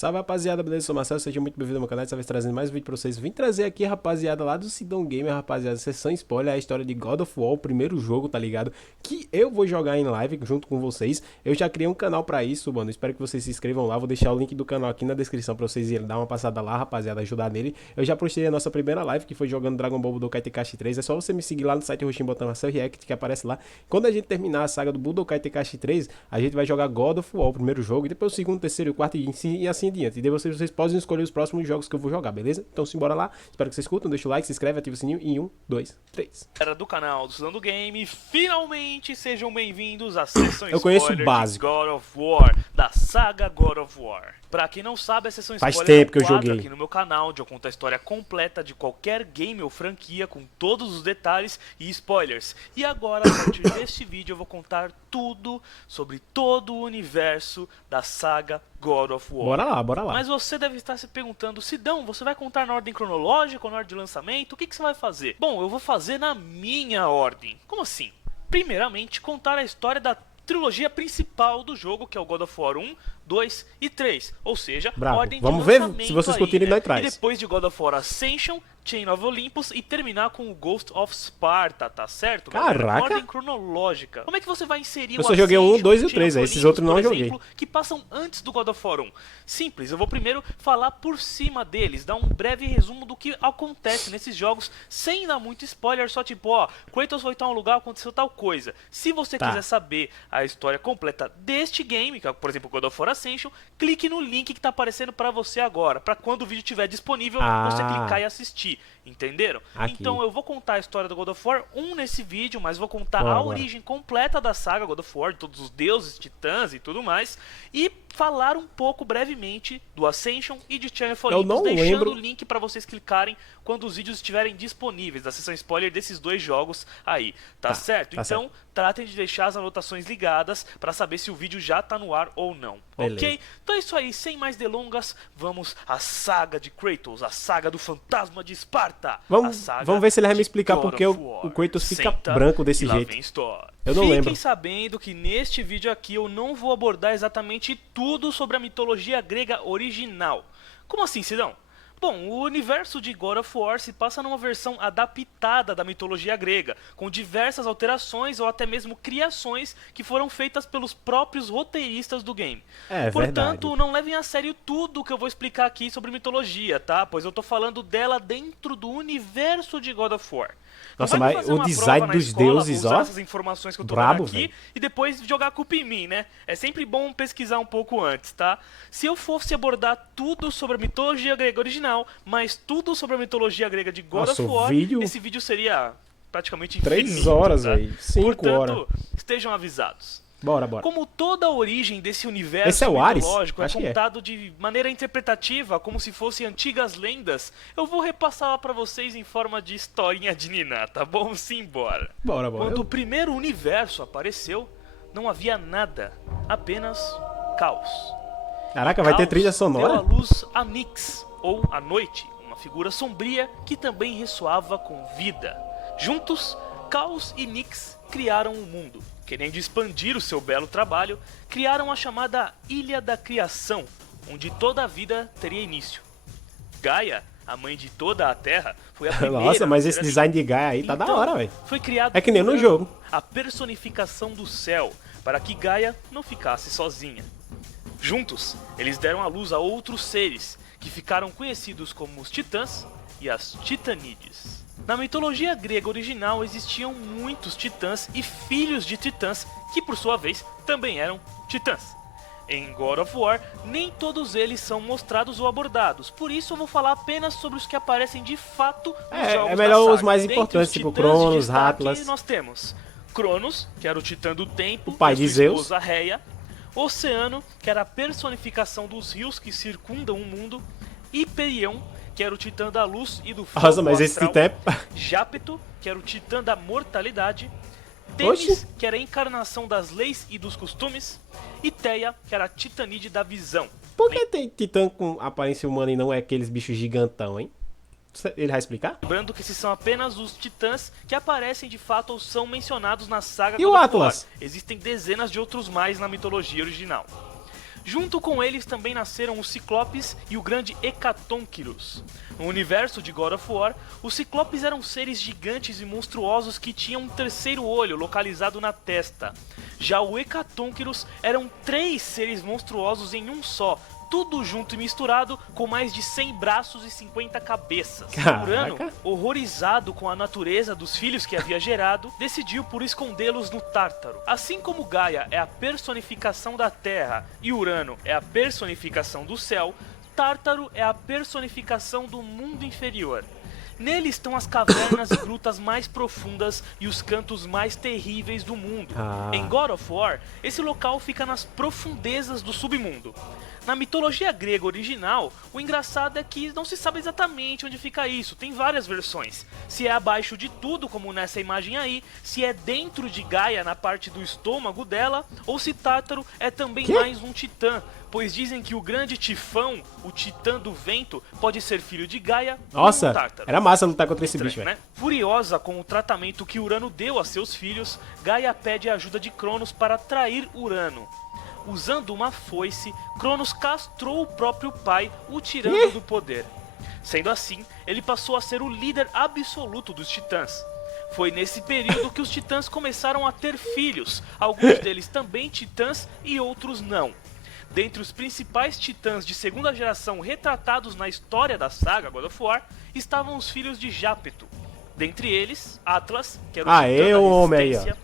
Salve, rapaziada, beleza? Eu sou o Marcelo, seja muito bem-vindo ao meu canal. Dessa vez trazendo mais um vídeo pra vocês. Vim trazer aqui, rapaziada, lá do Sidão Gamer, rapaziada, sessão spoiler, a história de God of War, o primeiro jogo, tá ligado? Que eu vou jogar em live junto com vocês. Eu já criei um canal pra isso, mano. Espero que vocês se inscrevam lá. Vou deixar o link do canal aqui na descrição pra vocês irem dar uma passada lá, rapaziada, ajudar nele. Eu já postei a nossa primeira live, que foi jogando Dragon Ball Budokai Tenkaichi 3. É só você me seguir lá no site roxinho, botando Marcel React, que aparece lá. Quando a gente terminar a saga do Budokai Tenkaichi 3, a gente vai jogar God of War, o primeiro jogo, e depois o segundo, terceiro, quarto e assim em diante. E daí vocês podem escolher os próximos jogos que eu vou jogar, beleza? Então simbora lá, espero que vocês curtam, deixa o like, se inscreve, ativa o sininho em 1, 2, 3. Galera do canal do Sidão do Game, finalmente sejam bem-vindos à sessão Eu conheço o spoiler básico. de God of War, da saga God of War. Pra quem não sabe, a sessão Faz spoiler tempo que é eu um quadro joguei. aqui no meu canal, onde eu conto a história completa de qualquer game ou franquia, com todos os detalhes e spoilers. E agora, a partir deste vídeo, eu vou contar tudo sobre todo o universo da saga God of War. Bora lá, bora lá. Mas você deve estar se perguntando, Sidão, você vai contar na ordem cronológica ou na ordem de lançamento? O que você vai fazer? Bom, eu vou fazer na minha ordem. Como assim? Primeiramente, contar a história da trilogia principal do jogo, que é o God of War 1, 2 e 3. Ou seja, Bravo. ordem de Vamos ver lançamento se vocês aí, curtirem, né? nós traz. E depois de God of War Ascension, Chain of Olympus e terminar com o Ghost of Sparta, tá certo? Galera? Caraca. Ordem cronológica. Como é que você vai inserir Eu o só joguei o 1, Ascension, 2 e o Chain 3, of esses Olympus, outros não por joguei. exemplo, que passam antes do God of War 1? Simples, eu vou primeiro falar por cima deles, dar um breve resumo do que acontece nesses jogos, sem dar muito spoiler, só tipo, ó, Kratos foi em tal lugar, aconteceu tal coisa. Se você Tá. quiser saber a história completa deste game, que é, por exemplo, God of War Ascension, clique no link que tá aparecendo pra você agora, pra quando o vídeo estiver disponível, você clicar e assistir, entenderam? Aqui. Então eu vou contar a história do God of War 1 nesse vídeo, mas vou contar Bora, a bora. origem completa da saga God of War, de todos os deuses, titãs e tudo mais, e falar um pouco brevemente do Ascension e de Chain of Eu Olympus, não deixando lembro. o link para vocês clicarem quando os vídeos estiverem disponíveis, da sessão spoiler desses dois jogos aí, tá certo? tá Então, certo. tratem de deixar as anotações ligadas para saber se o vídeo já tá no ar ou não, Beleza. ok? Então é isso aí, sem mais delongas, vamos à saga de Kratos, a saga do fantasma de Esparta. A Vamos saga ver se ele vai me de explicar God porque of o War. Kratos fica Senta branco desse e lá jeito. vem história. Eu não Fiquem lembro. sabendo que neste vídeo aqui eu não vou abordar exatamente tudo sobre a mitologia grega original. Como assim, Sidão? Bom, o universo de God of War se passa numa versão adaptada da mitologia grega, com diversas alterações ou até mesmo criações que foram feitas pelos próprios roteiristas do game. É Portanto, verdade. não levem a sério tudo que eu vou explicar aqui sobre mitologia, tá? Pois eu tô falando dela dentro do universo de God of War. Não Nossa, vai me mas fazer o uma design prova na dos escola, deuses, usar ó, essas informações que eu tô brabo, dando aqui velho. e depois jogar a culpa em mim, né? É sempre bom pesquisar um pouco antes, tá? Se eu fosse abordar tudo sobre a mitologia grega original, mas tudo sobre a mitologia grega de God Nossa, of o War, vídeo- esse vídeo seria praticamente 3 infinito, horas, tá? velho. 5 horas. Portanto, estejam avisados. Bora, bora. Como toda a origem desse universo Esse é o Ares? mitológico é Acho que é. contado de maneira interpretativa, como se fossem antigas lendas, eu vou repassá-la pra vocês em forma de historinha de Niná, tá bom? Simbora. Bora, bora. Quando o primeiro universo apareceu, não havia nada, apenas caos. Caraca, vai ter Caos trilha deu à sonora? luz a Nyx, ou a Noite, uma figura sombria que também ressoava com vida. Juntos, Caos e Nyx criaram o mundo. Querendo expandir o seu belo trabalho, criaram a chamada Ilha da Criação, onde toda a vida teria início. Gaia, a mãe de toda a Terra, foi a primeira Nossa, mas a esse ser design de Gaia aí tá da então, hora, velho. Foi criado É que nem no por jogo. a personificação do céu, para que Gaia não ficasse sozinha. Juntos, eles deram à luz a outros seres, que ficaram conhecidos como os Titãs e as Titanídees. Na mitologia grega original existiam muitos titãs e filhos de titãs, que por sua vez também eram titãs. Em God of War, nem todos eles são mostrados ou abordados, por isso eu vou falar apenas sobre os que aparecem de fato nos jogos É melhor da os saga. mais Dentre importantes, os tipo titãs de Cronos, destaque, Atlas. Nós temos Cronos, que era o titã do tempo, O pai e a de sua Zeus. esposa Reia. Oceano, que era a personificação dos rios que circundam o mundo. Hyperion, que era o titã da luz e do fogo Nossa, mas esse astral. titã é... Jápeto, que era o titã da mortalidade. Temis, Oxi. que era a encarnação das leis e dos costumes. E Teia, que era a titanide da visão. Por que tem titã com aparência humana e não é aqueles bichos gigantão, hein? Ele vai explicar? Lembrando que esses são apenas os titãs que aparecem de fato ou são mencionados na saga E o God of War. Atlas? Existem dezenas de outros mais na mitologia original. Junto com eles também nasceram os Ciclopes e o grande Hecatonquirus. No universo de God of War, os Ciclopes eram seres gigantes e monstruosos que tinham um terceiro olho localizado na testa. Já o Hecatonquirus eram 3 seres monstruosos em um só, tudo junto e misturado, com mais de 100 braços e 50 cabeças. Caraca. Urano, horrorizado com a natureza dos filhos que havia gerado, decidiu por escondê-los no Tártaro. Assim como Gaia é a personificação da Terra e Urano é a personificação do céu, Tártaro é a personificação do mundo inferior. Nele estão as cavernas e grutas mais profundas e os cantos mais terríveis do mundo. Em God of War, esse local fica nas profundezas do submundo. Na mitologia grega original, o engraçado é que não se sabe exatamente onde fica isso, tem várias versões. Se é abaixo de tudo, como nessa imagem aí, se é dentro de Gaia, na parte do estômago dela, ou se Tártaro é também mais um titã, pois dizem que o grande Tifão, o titã do vento, pode ser filho de Gaia ou Nossa, Tártaro. era massa lutar contra esse bicho, velho. Né? Furiosa com o tratamento que Urano deu a seus filhos, Gaia pede a ajuda de Cronos para trair Urano. Usando uma foice, Cronos castrou o próprio pai, o tirando do poder. Sendo assim, ele passou a ser o líder absoluto dos titãs. Foi nesse período que os titãs começaram a ter filhos, alguns deles também titãs e outros não. Dentre os principais titãs de segunda geração retratados na história da saga God of War, estavam os filhos de Jápeto. Dentre eles, Atlas, que era o titã da resistência,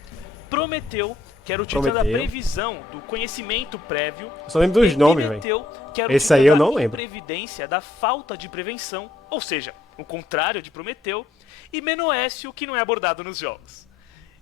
Prometeu, que era o titã da previsão, do conhecimento prévio. Só lembro dos nomes, velho. Que era o Esse aí eu não lembro. Previdência, da falta de prevenção, ou seja, o contrário de Prometeu, e Menoécio, que não é abordado nos jogos.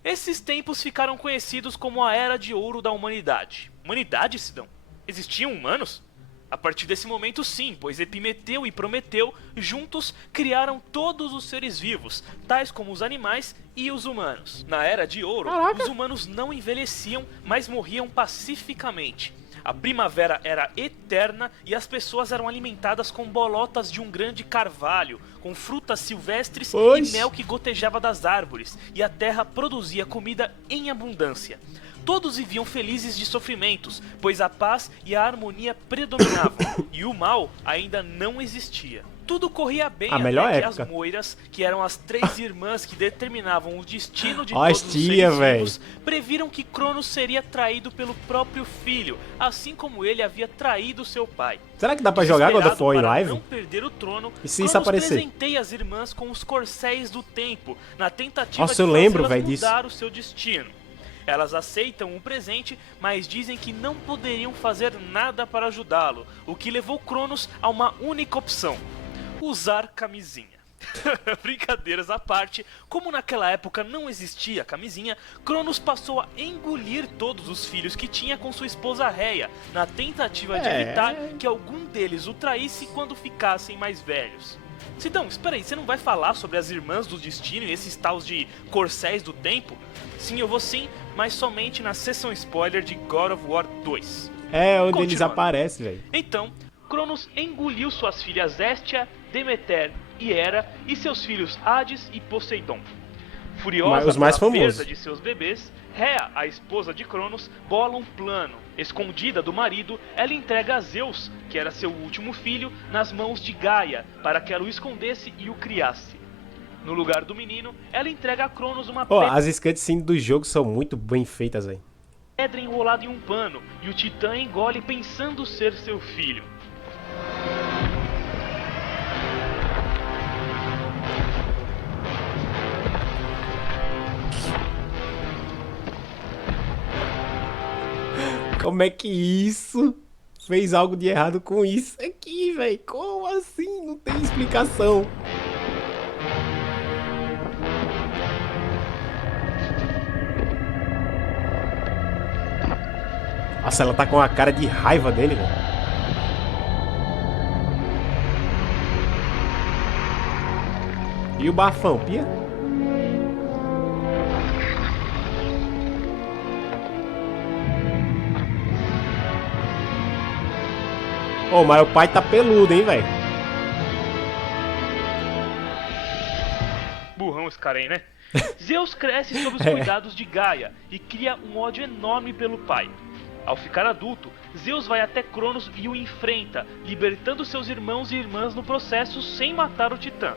Esses tempos ficaram conhecidos como a Era de Ouro da Humanidade. Humanidade, Sidão? Existiam humanos? A partir desse momento sim, pois Epimeteu e Prometeu juntos criaram todos os seres vivos, tais como os animais e os humanos. Na Era de Ouro, os humanos não envelheciam, mas morriam pacificamente. A primavera era eterna e as pessoas eram alimentadas com bolotas de um grande carvalho, com frutas silvestres e mel que gotejava das árvores, e a terra produzia comida em abundância. Todos viviam felizes de sofrimentos, pois a paz e a harmonia predominavam, e o mal ainda não existia. Tudo corria bem até que as Moiras, que eram as 3 irmãs que determinavam o destino de todos os seres vivos, previram que Cronos seria traído pelo próprio filho, assim como ele havia traído seu pai. Será que dá pra jogar God of War em live? Para não perder o trono, e se isso aparecer? presenteia as irmãs com os corcéis do tempo, na tentativa de mudar o seu destino. Elas aceitam o presente, mas dizem que não poderiam fazer nada para ajudá-lo, o que levou Cronos a uma única opção: usar camisinha. Brincadeiras à parte, como naquela época não existia camisinha, Cronos passou a engolir todos os filhos que tinha com sua esposa Reia, na tentativa de evitar que algum deles o traísse quando ficassem mais velhos. Sidão, espera aí, você não vai falar sobre as irmãs do destino e esses tals de corcéis do tempo? Sim, eu vou sim, mas somente na sessão spoiler de God of War 2. É, onde eles aparecem, velho. Então, Cronos engoliu suas filhas Hestia, Demeter e Hera e seus filhos Hades e Poseidon. Furiosa pela perda de seus bebês, Rhea, a esposa de Cronos, bola um plano. Escondida do marido, ela entrega a Zeus, que era seu último filho, nas mãos de Gaia, para que ela o escondesse e o criasse. No lugar do menino, ela entrega a Cronos uma pedra. As cutscenes do jogo são muito bem feitas, velho. Pedra enrolada em um pano, e o Titã engole pensando ser seu filho. Como é que isso fez algo de errado com isso aqui, velho? Como assim? Não tem explicação. Nossa, ela tá com a cara de raiva dele, velho. E o bafão, pia? Mas o pai tá peludo, hein, velho? Burrão esse cara aí, né? Zeus cresce sob os cuidados de Gaia e cria um ódio enorme pelo pai. Ao ficar adulto, Zeus vai até Cronos e o enfrenta, libertando seus irmãos e irmãs no processo sem matar o Titã.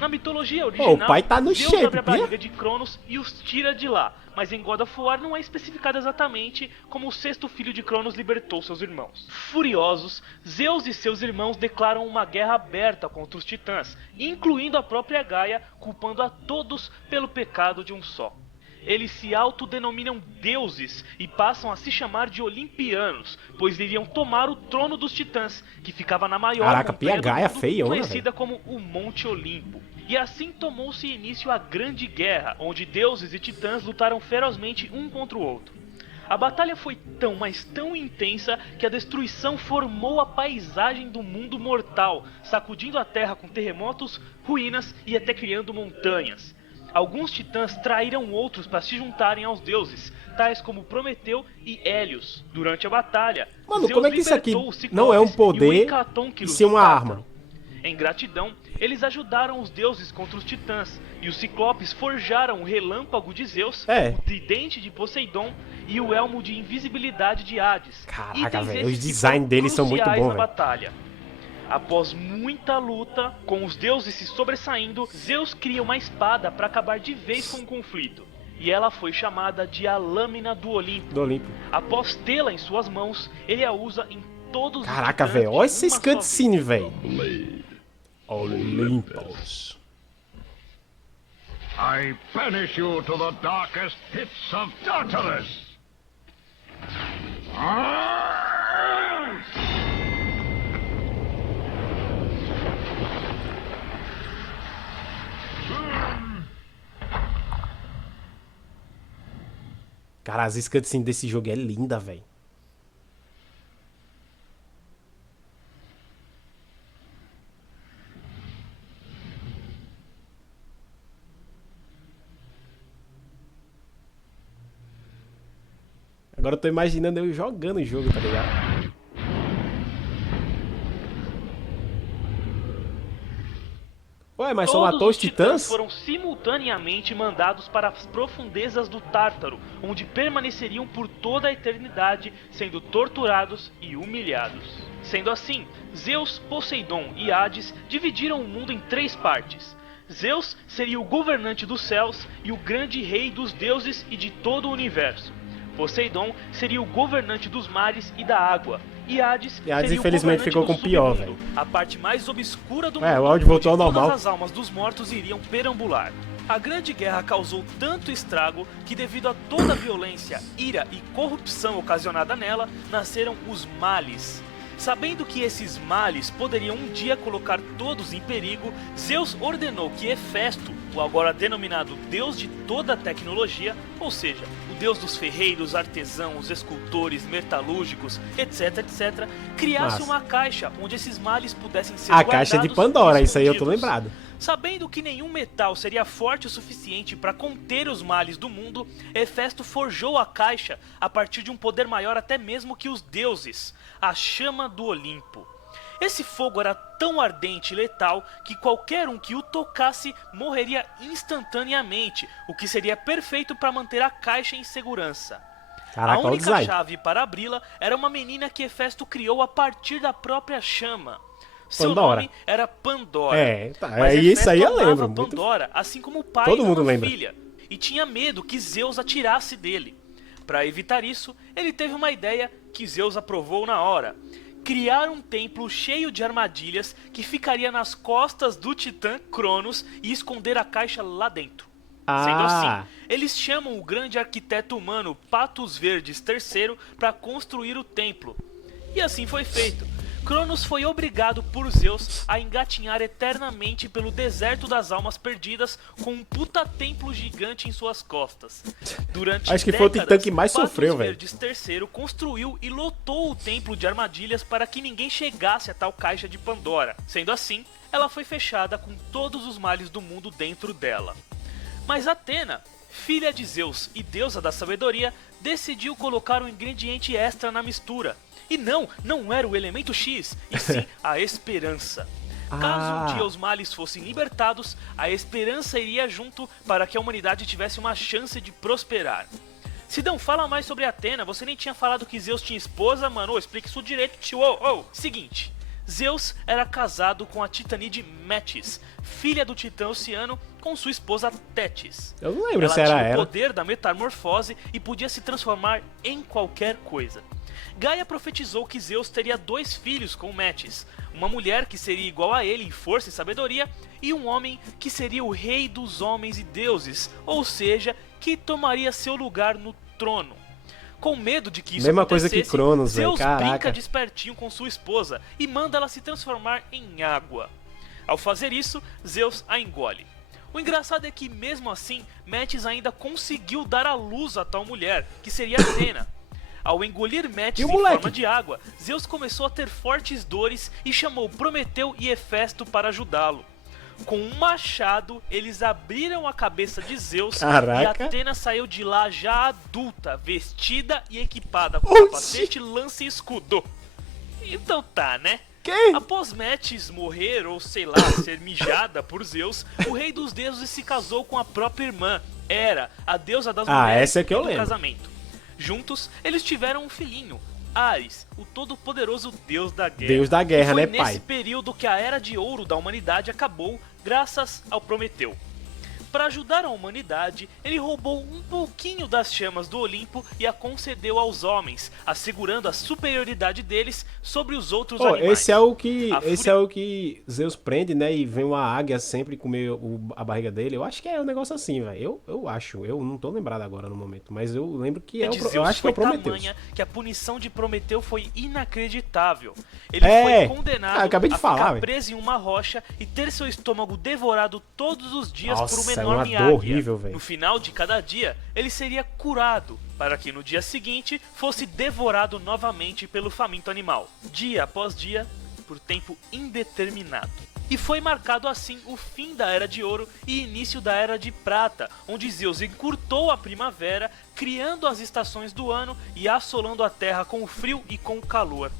Na mitologia original, o pai tá no Zeus shape, abre a barriga de Cronos e os tira de lá, mas em God of War não é especificado exatamente como o sexto filho de Cronos libertou seus irmãos. Furiosos, Zeus e seus irmãos declaram uma guerra aberta contra os titãs, incluindo a própria Gaia, culpando a todos pelo pecado de um só. Eles se autodenominam deuses e passam a se chamar de olimpianos, pois iriam tomar o trono dos titãs, que ficava na maior montanha do mundo, feiona, conhecida como o Monte Olimpo. E assim tomou-se início a Grande Guerra, onde deuses e titãs lutaram ferozmente um contra o outro. A batalha foi tão, mas tão intensa que a destruição formou a paisagem do mundo mortal, sacudindo a terra com terremotos, ruínas e até criando montanhas. Alguns titãs traíram outros para se juntarem aos deuses, tais como Prometeu e Hélios. Durante a batalha, Mano, Zeus como é que isso aqui libertou o Ciclopes não é um poder e o Hecatônquilo e sim uma do arma? Tártaro. Em gratidão, eles ajudaram os deuses contra os titãs, e os Ciclopes forjaram o relâmpago de Zeus, o tridente de Poseidon e o elmo de invisibilidade de Hades. Caraca, velho, os designs deles são muito bons, velho. Após muita luta, com os deuses se sobressaindo, Zeus cria uma espada para acabar de vez com o conflito. E ela foi chamada de a Lâmina do Olimpo. Após tê-la em suas mãos, ele a usa em todos os titãs. Caraca, velho, olha esse cutscene, velho. Olympus. I banish you to the darkest pits of Tartarus. Cara, as cutscenes desse jogo é linda, velho. Agora eu tô imaginando eu jogando o jogo, tá ligado? Ué, mas só matou os titãs? Foram simultaneamente mandados para as profundezas do Tártaro, onde permaneceriam por toda a eternidade, sendo torturados e humilhados. Sendo assim, Zeus, Poseidon e Hades dividiram o mundo em 3 partes. Zeus seria o governante dos céus e o grande rei dos deuses e de todo o universo. Poseidon seria o governante dos mares e da água. E Hades infelizmente ficou com o pior, velho. A parte mais obscura do mundo, o áudio voltou ao normal. Todas as almas dos mortos iriam perambular. A Grande Guerra causou tanto estrago que, devido a toda a violência, ira e corrupção ocasionada nela, nasceram os males. Sabendo que esses males poderiam um dia colocar todos em perigo, Zeus ordenou que Hefesto, o agora denominado deus de toda a tecnologia, ou seja, o deus dos ferreiros, artesãos, escultores, metalúrgicos, etc, criasse uma caixa onde esses males pudessem ser guardados. A caixa de Pandora, isso aí eu tô lembrado. Sabendo que nenhum metal seria forte o suficiente para conter os males do mundo, Hefesto forjou a caixa a partir de um poder maior até mesmo que os deuses, a chama do Olimpo. Esse fogo era tão ardente e letal que qualquer um que o tocasse morreria instantaneamente, o que seria perfeito para manter a caixa em segurança. Caraca, a única chave para abri-la era uma menina que Hefesto criou a partir da própria chama. Seu nome era Pandora. Isso aí eu lembro. Pandora, assim como o pai Todo mundo da lembra. filha, e tinha medo que Zeus a tirasse dele. Para evitar isso, ele teve uma ideia que Zeus aprovou na hora: criar um templo cheio de armadilhas que ficaria nas costas do titã Cronos e esconder a caixa lá dentro. Sendo assim, eles chamam o grande arquiteto humano Patos Verdes III para construir o templo. E assim foi feito. Cronos foi obrigado por Zeus a engatinhar eternamente pelo deserto das almas perdidas com um puta templo gigante em suas costas. Durante Acho que foi o titã que mais sofreu, velho. Patos Verdes III construiu e lotou o templo de armadilhas para que ninguém chegasse a tal caixa de Pandora. Sendo assim, ela foi fechada com todos os males do mundo dentro dela. Mas Atena, filha de Zeus e deusa da sabedoria, decidiu colocar um ingrediente extra na mistura. E não era o elemento X, e sim a esperança. Caso um dia os males fossem libertados, a esperança iria junto para que a humanidade tivesse uma chance de prosperar. Sidão, fala mais sobre Atena. Você nem tinha falado que Zeus tinha esposa, mano. Explica isso direito, tio. Seguinte. Zeus era casado com a titanide Metis, filha do titã Oceano, com sua esposa Tétis. Eu não lembro ela se era tinha ela. o poder da metamorfose e podia se transformar em qualquer coisa. Gaia profetizou que Zeus teria 2 filhos com Metis, uma mulher que seria igual a ele em força e sabedoria, e um homem que seria o rei dos homens e deuses, ou seja, que tomaria seu lugar no trono. Com medo de que isso Mesma coisa que acontecesse, Cronos, Zeus velho, caraca. brinca de espertinho com sua esposa e manda ela se transformar em água. Ao fazer isso, Zeus a engole. O engraçado é que, mesmo assim, Metis ainda conseguiu dar à luz a tal mulher, que seria Atena. Ao engolir Metis em forma de água, Zeus começou a ter fortes dores e chamou Prometeu e Hefesto para ajudá-lo. Com um machado, eles abriram a cabeça de Zeus. Caraca. E Atena saiu de lá já adulta, vestida e equipada com capacete, lança e escudo. Então tá, né? Quem? Após Metis morrer, ou sei lá, ser mijada por Zeus, o rei dos deuses se casou com a própria irmã, Hera, a deusa das mulheres essa é que eu e do lembro. casamento. Juntos, eles tiveram um filhinho, Ares, o todo-poderoso deus da guerra. Deus da guerra, E foi né, pai? nesse período que a Era de Ouro da humanidade acabou, graças ao Prometeu. Para ajudar a humanidade, ele roubou um pouquinho das chamas do Olimpo e a concedeu aos homens, assegurando a superioridade deles sobre os outros animais. Esse é o que A esse é o que Zeus prende, né? E vem uma águia sempre comer a barriga dele. Eu acho que é um negócio assim, velho. Eu acho. Eu não tô lembrado agora no momento, mas eu lembro que de Zeus eu acho que é o foi Prometheus. tamanha que a punição de Prometeu foi inacreditável. Ele foi condenado acabei de a falar, ficar velho. preso em uma rocha e ter seu estômago devorado todos os dias por Nossa, uma é uma enorme dor águia. horrível, velho. No final de cada dia, ele seria curado, para que no dia seguinte fosse devorado novamente pelo faminto animal, dia após dia, por tempo indeterminado. E foi marcado assim o fim da Era de Ouro e início da Era de Prata, onde Zeus encurtou a primavera, criando as estações do ano e assolando a terra com o frio e com o calor.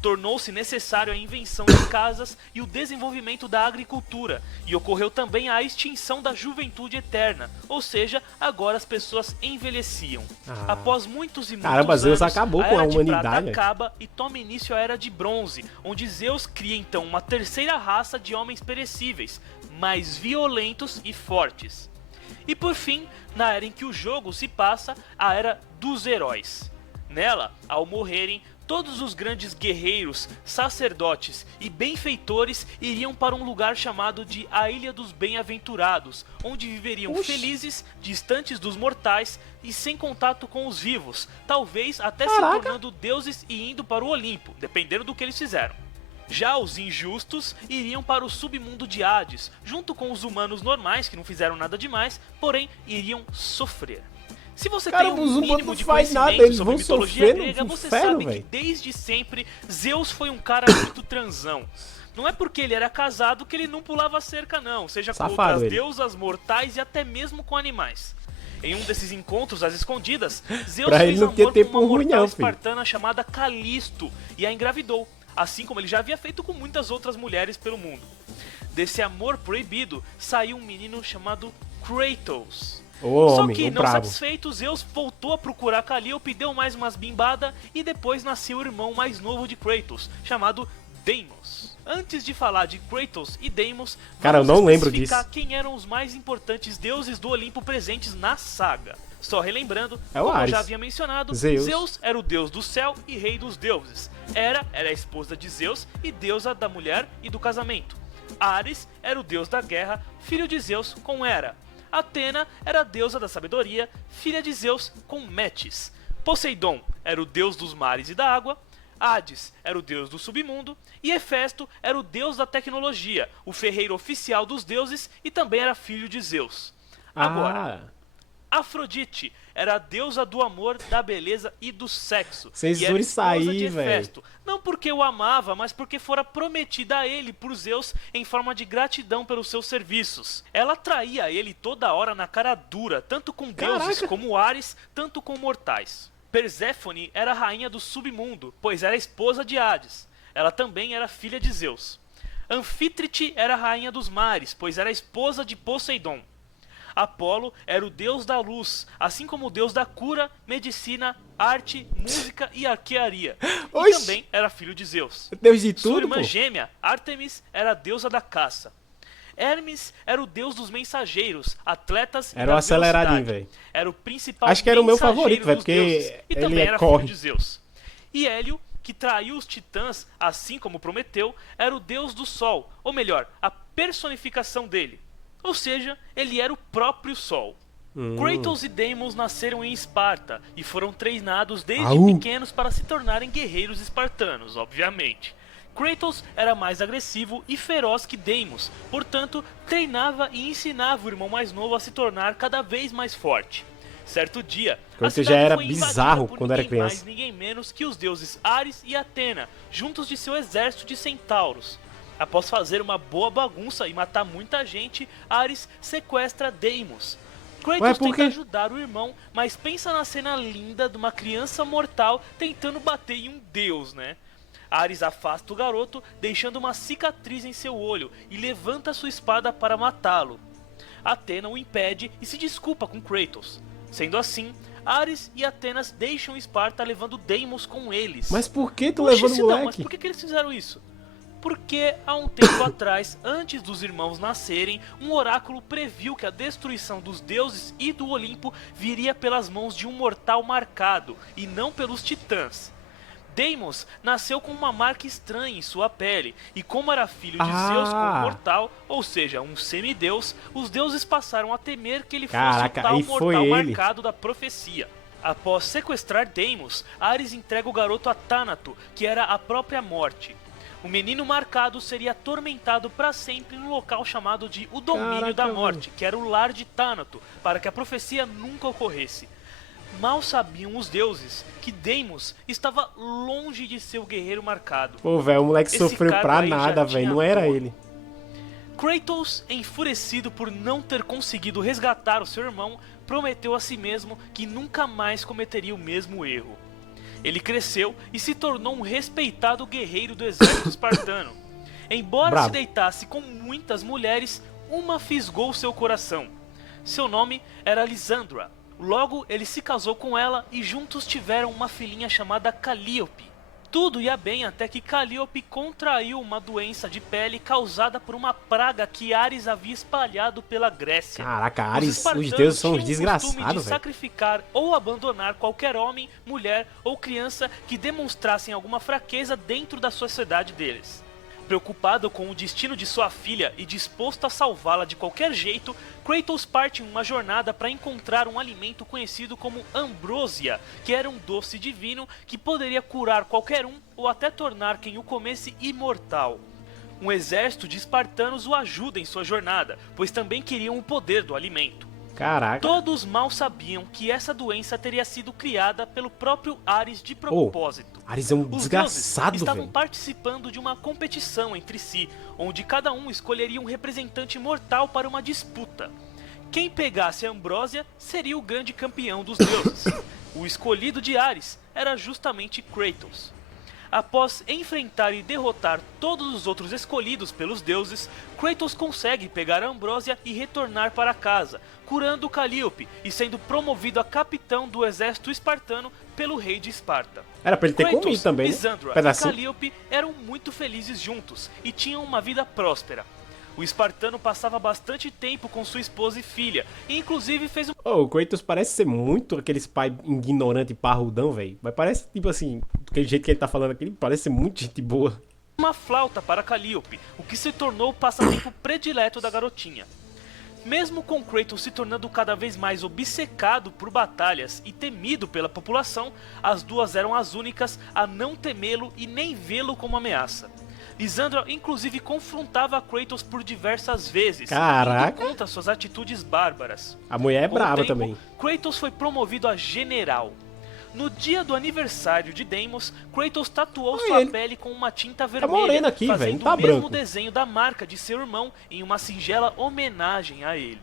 Tornou-se necessário a invenção de casas e o desenvolvimento da agricultura, e ocorreu também a extinção da juventude eterna, ou seja, agora as pessoas envelheciam. Após muitos e muitos Caramba, Zeus anos, acabou com a Era de humanidade, Prata velho. acaba e toma início a Era de Bronze, onde Zeus cria então uma terceira raça de homens perecíveis, mais violentos e fortes. E por fim, na era em que o jogo se passa, a Era dos Heróis. Nela, ao morrerem, todos os grandes guerreiros, sacerdotes e benfeitores iriam para um lugar chamado de a Ilha dos Bem-Aventurados, onde viveriam felizes, distantes dos mortais e sem contato com os vivos, talvez até se tornando deuses e indo para o Olimpo, dependendo do que eles fizeram. Já os injustos iriam para o submundo de Hades, junto com os humanos normais que não fizeram nada demais, porém iriam sofrer. Se você Cara, tem os um humanos mínimo não de faz nada, conhecimento eles sobre vão mitologia sofrer no grega, você inferno, sabe que velho. desde sempre Zeus foi um cara muito transão. Não é porque ele era casado que ele não pulava cerca não, seja com Safado outras ele. deusas, mortais e até mesmo com animais. Em um desses encontros às escondidas, Zeus Pra fez ele não ter amor tempo com uma ruim, mortal não, filho. espartana chamada Calisto e a engravidou, assim como ele já havia feito com muitas outras mulheres pelo mundo. Desse amor proibido saiu um menino chamado Kratos. Ô, Só homem, que, o não brabo. satisfeito, Zeus voltou a procurar Calliope, deu mais umas bimbadas e depois nasceu o irmão mais novo de Kratos, chamado Deimos. Antes de falar de Kratos e Deimos, Cara, eu vamos não lembro especificar disso. quem eram os mais importantes deuses do Olimpo presentes na saga. Só relembrando, É o como eu Ares. já havia mencionado, Zeus. Zeus era o deus do céu e rei dos deuses. Hera era a esposa de Zeus e deusa da mulher e do casamento. Ares era o deus da guerra, filho de Zeus com Hera. Atena era a deusa da sabedoria, filha de Zeus com Metis. Poseidon era o deus dos mares e da água. Hades era o deus do submundo. E Hefesto era o deus da tecnologia, o ferreiro oficial dos deuses e também era filho de Zeus. Agora, Afrodite era a deusa do amor, da beleza e do sexo. Censura e era isso esposa aí, de velho. Hefesto. Não porque o amava, mas porque fora prometida a ele por Zeus em forma de gratidão pelos seus serviços. Ela traía ele toda hora na cara dura, tanto com deuses Caraca. como Ares, tanto com mortais. Perséfone era a rainha do submundo, pois era esposa de Hades. Ela também era filha de Zeus. Anfítrite era a rainha dos mares, pois era esposa de Poseidon. Apolo era o deus da luz, assim como o deus da cura, medicina, arte, música e arquearia. E Oxi. também era filho de Zeus. Deus de Sua tudo, irmã pô. gêmea, Ártemis, era a deusa da caça. Hermes era o deus dos mensageiros, atletas Era e o da aceleradinho, velocidade. velho. Era o principal Acho que era o meu mensageiro favorito, velho, dos porque deuses, e ele também era corre. filho de Zeus. E Hélio, que traiu os titãs, assim como Prometeu, era o deus do sol, ou melhor, a personificação dele. Ou seja, ele era o próprio sol. Kratos e Deimos nasceram em Esparta e foram treinados desde Au. pequenos para se tornarem guerreiros espartanos, obviamente. Kratos era mais agressivo e feroz que Deimos, portanto, treinava e ensinava o irmão mais novo a se tornar cada vez mais forte. Certo dia, a Kratos cidade já era foi invadida bizarro por quando era ninguém criança. mais, ninguém menos que os deuses Ares e Atena, juntos de seu exército de centauros. Após fazer uma boa bagunça e matar muita gente, Ares sequestra Deimos. Ué, Kratos por tenta quê? ajudar o irmão, mas pensa na cena linda de uma criança mortal tentando bater em um deus, né? Ares afasta o garoto, deixando uma cicatriz em seu olho e levanta sua espada para matá-lo. Atena o impede e se desculpa com Kratos. Sendo assim, Ares e Atenas deixam Esparta levando Deimos com eles. Mas por que tu Oxe, levando o Sidão, mas moleque? por que eles fizeram isso? Porque há um tempo atrás, antes dos irmãos nascerem, um oráculo previu que a destruição dos deuses e do Olimpo viria pelas mãos de um mortal marcado, e não pelos titãs. Deimos nasceu com uma marca estranha em sua pele, e como era filho de Zeus como mortal, ou seja, um semideus, os deuses passaram a temer que ele fosse Caraca, o tal e foi mortal ele. marcado da profecia. Após sequestrar Deimos, Ares entrega o garoto a Thanato, que era a própria morte. O menino marcado seria atormentado para sempre no local chamado de O Domínio Caraca, da velho. Morte, que era o lar de Thanato, para que a profecia nunca ocorresse. Mal sabiam os deuses que Deimos estava longe de ser o guerreiro marcado. Pô, velho, o moleque Esse sofreu cara pra aí já nada, velho. tinha Não era dor. ele. Kratos, enfurecido por não ter conseguido resgatar o seu irmão, prometeu a si mesmo que nunca mais cometeria o mesmo erro. Ele cresceu e se tornou um respeitado guerreiro do exército espartano. Embora Bravo. se deitasse com muitas mulheres, uma fisgou seu coração. Seu nome era Lisandra. Logo, ele se casou com ela e juntos tiveram uma filhinha chamada Calíope. Tudo ia bem até que Calíope contraiu uma doença de pele causada por uma praga que Ares havia espalhado pela Grécia. Caraca, Ares, os espartanos deuses são uns tinham o costume desgraçados, de velho. sacrificar ou abandonar qualquer homem, mulher ou criança que demonstrassem alguma fraqueza dentro da sociedade deles. Preocupado com o destino de sua filha e disposto a salvá-la de qualquer jeito, Kratos parte em uma jornada para encontrar um alimento conhecido como ambrósia, que era um doce divino que poderia curar qualquer um ou até tornar quem o comesse imortal. Um exército de espartanos o ajuda em sua jornada, pois também queriam o poder do alimento. Caraca. Todos mal sabiam que essa doença teria sido criada pelo próprio Ares de propósito. Ares é um Os desgraçado, deuses estavam velho. participando de uma competição entre si, onde cada um escolheria um representante mortal para uma disputa. Quem pegasse a Ambrósia seria o grande campeão dos deuses. O escolhido de Ares era justamente Kratos. Após enfrentar e derrotar todos os outros escolhidos pelos deuses, Kratos consegue pegar a Ambrósia e retornar para casa, curando Calíope e sendo promovido a capitão do exército espartano pelo rei de Esparta. Era pra ele ter comido também, né? Lisandra e Pedacinho. Calíope eram muito felizes juntos e tinham uma vida próspera. O espartano passava bastante tempo com sua esposa e filha, e inclusive fez Ô, o Kratos parece ser muito aqueles pai ignorante e parrudão, velho. Mas parece, tipo assim, do jeito que ele tá falando aqui, ele parece ser muito gente boa. uma flauta para Calíope, o que se tornou o passatempo predileto da garotinha. Mesmo com Kratos se tornando cada vez mais obcecado por batalhas e temido pela população, as duas eram as únicas a não temê-lo e nem vê-lo como ameaça. Lisandra inclusive confrontava Kratos por diversas vezes, Caraca. indo contra suas atitudes bárbaras. A mulher é Com o brava tempo, também. Kratos foi promovido a general. No dia do aniversário de Deimos, Kratos tatuou Olha sua ele. pele com uma tinta vermelha, moreno aqui, velho, fazendo não tá o mesmo branco. desenho da marca de seu irmão em uma singela homenagem a ele.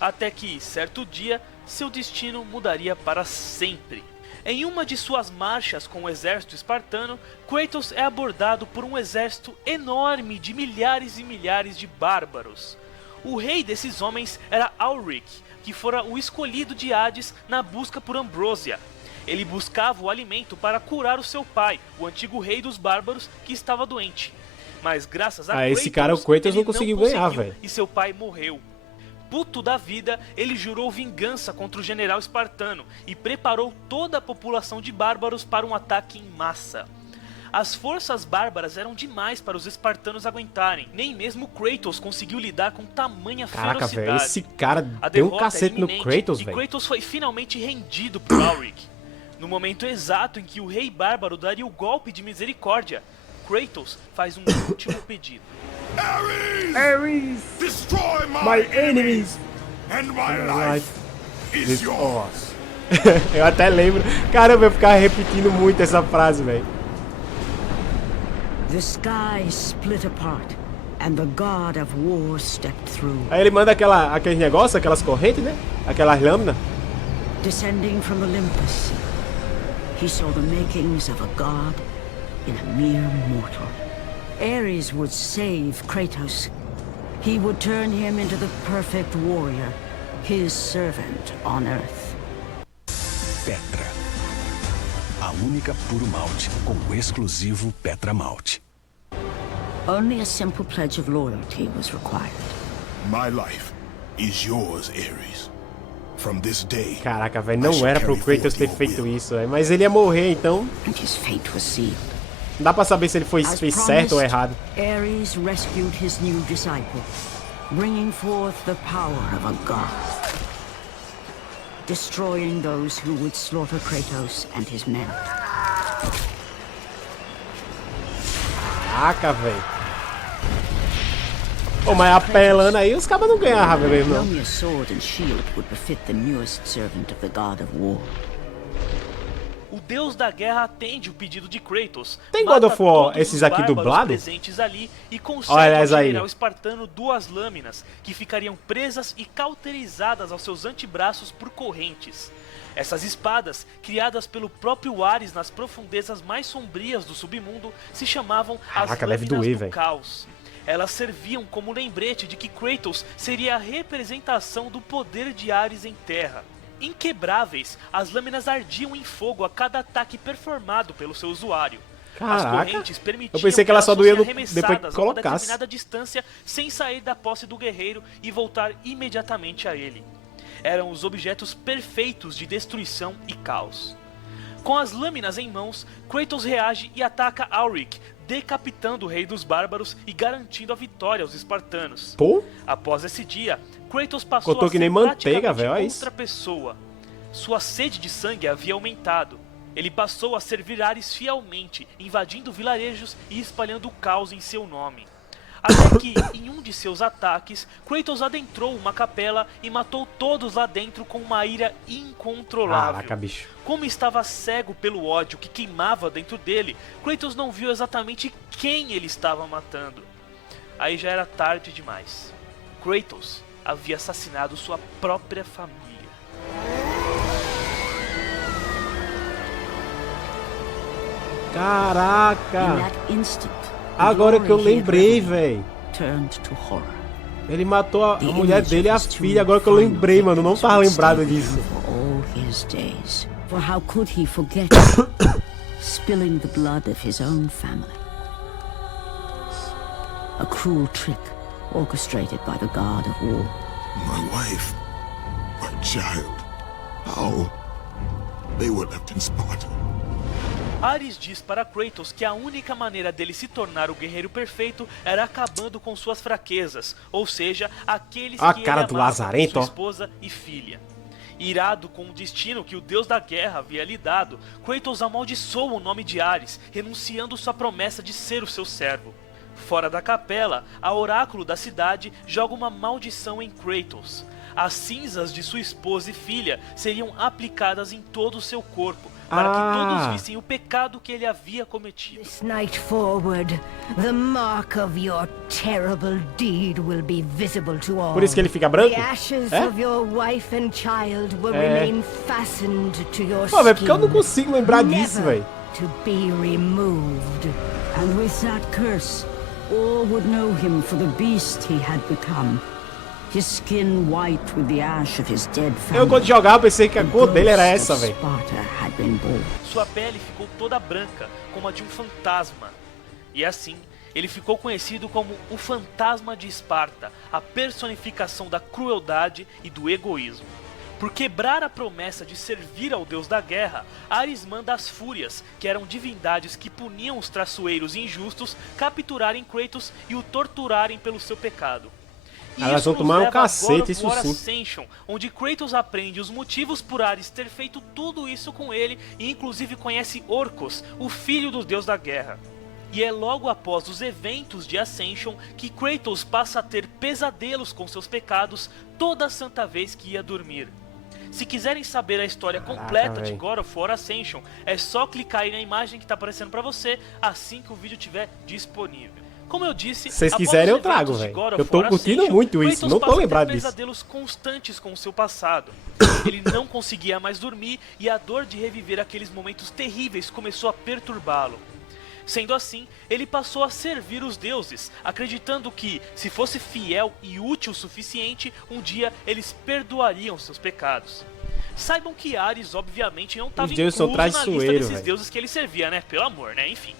Até que, certo dia, seu destino mudaria para sempre. Em uma de suas marchas com o exército espartano, Kratos é abordado por um exército enorme de milhares e milhares de bárbaros. O rei desses homens era Alric, que fora o escolhido de Hades na busca por Ambrosia. Ele buscava o alimento para curar o seu pai, o antigo rei dos bárbaros, que estava doente. Mas graças a Kratos, esse cara, o Kratos, ele não conseguiu ganhar, velho. E seu pai morreu. Puto da vida, ele jurou vingança contra o general espartano e preparou toda a população de bárbaros para um ataque em massa. As forças bárbaras eram demais para os espartanos aguentarem. Nem mesmo Kratos conseguiu lidar com tamanha Caraca, ferocidade. velho, esse cara A deu um derrota cacete no iminente Kratos, e velho. Kratos foi finalmente rendido por Alric. No momento exato em que o rei bárbaro daria o golpe de misericórdia, Kratos faz um último pedido. Ares, Destroy my enemies, and my life is yours. Eu até lembro. Caramba, eu ficava repetindo muito essa frase, velho. The sky split apart, and the god of war stepped through. Aí ele manda aquele negócio, aquelas correntes, né? Aquelas lâminas. Descending from Olympus, he saw the makings of a god in a mere mortal. Ares would save Kratos. He would turn him into the perfect warrior, his servant on Earth. Petra. A única puro malte com o exclusivo Petra Malte. Only a simple pledge of loyalty was required. My life is yours, Ares. From this day, Caraca, velho, não era pro Kratos ter feito isso, velho. Mas ele ia morrer, então And his fate was sealed. não dá pra saber se ele As fez certo ou promised, errado. Ares rescued his new disciple, bringing forth the power of a god, destroying those who would slaughter Kratos and his men. Caraca, velho. Pô, mas apelando aí, os cabas não ganhavam mesmo, não. Only a sword and shield would befit the newest servant of the god of war. O deus da guerra atende o pedido de Kratos. Tem mata God of War todos esses os aqui bárbaros dublado? presentes ali e Olha concede ao essa aí. general espartano 2 lâminas que ficariam presas e cauterizadas aos seus antebraços por correntes. Essas espadas, criadas pelo próprio Ares nas profundezas mais sombrias do submundo, se chamavam Caraca, as deve Lâminas doer, do velho. Caos. Elas serviam como lembrete de que Kratos seria a representação do poder de Ares em terra. Inquebráveis, as lâminas ardiam em fogo a cada ataque performado pelo seu usuário. As Caraca, correntes permitiam eu pensei que ela só doía fossem depois que arremessadas a uma colocasse. determinada distância sem sair da posse do guerreiro e voltar imediatamente a ele. Eram os objetos perfeitos de destruição e caos. Com as lâminas em mãos, Kratos reage e ataca Alric, decapitando o rei dos bárbaros e garantindo a vitória aos espartanos. Pô, Após esse dia, Kratos passou Cortou a que ser nem manteiga, praticamente velho, olha outra pessoa. Sua sede de sangue havia aumentado. Ele passou a servir Ares fielmente, invadindo vilarejos e espalhando o caos em seu nome. Até que, em um de seus ataques, Kratos adentrou uma capela e matou todos lá dentro com uma ira incontrolável. caraca, bicho. Como estava cego pelo ódio que queimava dentro dele, Kratos não viu exatamente quem ele estava matando. Aí já era tarde demais. Kratos havia assassinado sua própria família. In Caraca. that instant, the Agora que eu glory he had lembrei, reveled velho. turned to horror. Ele matou a The mulher image dele e a of his two filha. Agora que eu final lembrei, mano. Não victims tava would lembrado stay with disso. him for all his days. For how could he forget spilling the blood of his own family? A cruel trick orchestrated by the god of war. My wife, my child, how they were left in Sparta. Ares diz para Kratos que a única maneira dele se tornar o guerreiro perfeito era acabando com suas fraquezas, ou seja, aqueles A que cara ele do amava, lazarento, sua ó. esposa e filha. Irado com o destino que o deus da guerra havia lhe dado, Kratos amaldiçoa o nome de Ares, renunciando sua promessa de ser o seu servo. Fora da capela, a oráculo da cidade joga uma maldição em Kratos. As cinzas de sua esposa e filha seriam aplicadas em todo o seu corpo, para que todos vissem o pecado que ele havia cometido. This night forward, the mark of your terrible deed will be visible to all. Por isso que ele fica branco? The ashes É? of your wife and child will É. remain fastened to your Pô, velho, porque eu não skin, consigo lembrar disso, never velho. to be removed. And with that curse, all would know him for the beast he had become. his skin white with the ash of his dead Eu quando family. jogava pensei que a cor dele era Ghosts essa, of velho. Sparta had been born. Sua pele ficou toda branca, como a de um fantasma. E assim, ele ficou conhecido como o Fantasma de Esparta, a personificação da crueldade e do egoísmo. Por quebrar a promessa de servir ao deus da guerra, Ares manda as Fúrias, que eram divindades que puniam os traiçoeiros injustos, capturarem Kratos e o torturarem pelo seu pecado. E Elas isso vão nos tomar um leva a cacete, God of isso War sim. Ascension, onde Kratos aprende os motivos por Ares ter feito tudo isso com ele e inclusive conhece Orcus, o filho do deus da guerra. E é logo após os eventos de Ascension que Kratos passa a ter pesadelos com seus pecados toda santa vez que ia dormir. Se quiserem saber a história completa de véi. God of War Ascension, é só clicar aí na imagem que está aparecendo para você assim que o vídeo estiver disponível. Como eu disse, Se vocês após quiserem, os eu trago, eventos de velho. God of Eu tô War curtindo Ascension, muito isso, Kratos não tô passa a ter lembrado disso. pesadelos constantes com o seu passado. Ele não conseguia mais dormir e a dor de reviver aqueles momentos terríveis começou a perturbá-lo. Sendo assim, ele passou a servir os deuses, acreditando que, se fosse fiel e útil o suficiente, um dia eles perdoariam seus pecados. Saibam que Ares, obviamente, não estava Os deuses são incluso na lista traiçoeiros, desses velho. deuses que ele servia, né? Pelo amor, né? Enfim.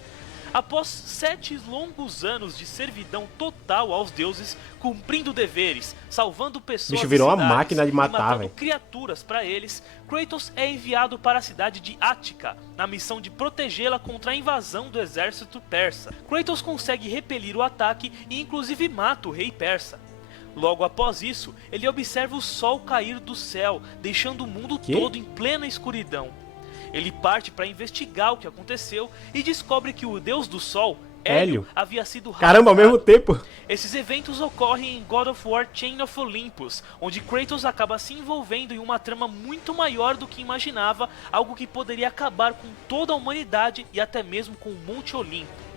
Após 7 longos anos de servidão total aos deuses, cumprindo deveres, salvando pessoas Bicho virou e uma cidades máquina de e matar, matando velho. criaturas para eles, Kratos é enviado para a cidade de Ática, na missão de protegê-la contra a invasão do exército persa. Kratos consegue repelir o ataque e inclusive mata o rei persa. Logo após isso, ele observa o sol cair do céu, deixando o mundo Quê? todo em plena escuridão. Ele parte para investigar o que aconteceu e descobre que o deus do sol, Hélio, havia sido Caramba, ao mesmo tempo. Esses eventos ocorrem em God of War Chain of Olympus, onde Kratos acaba se envolvendo em uma trama muito maior do que imaginava, algo que poderia acabar com toda a humanidade e até mesmo com o Monte Olimpo.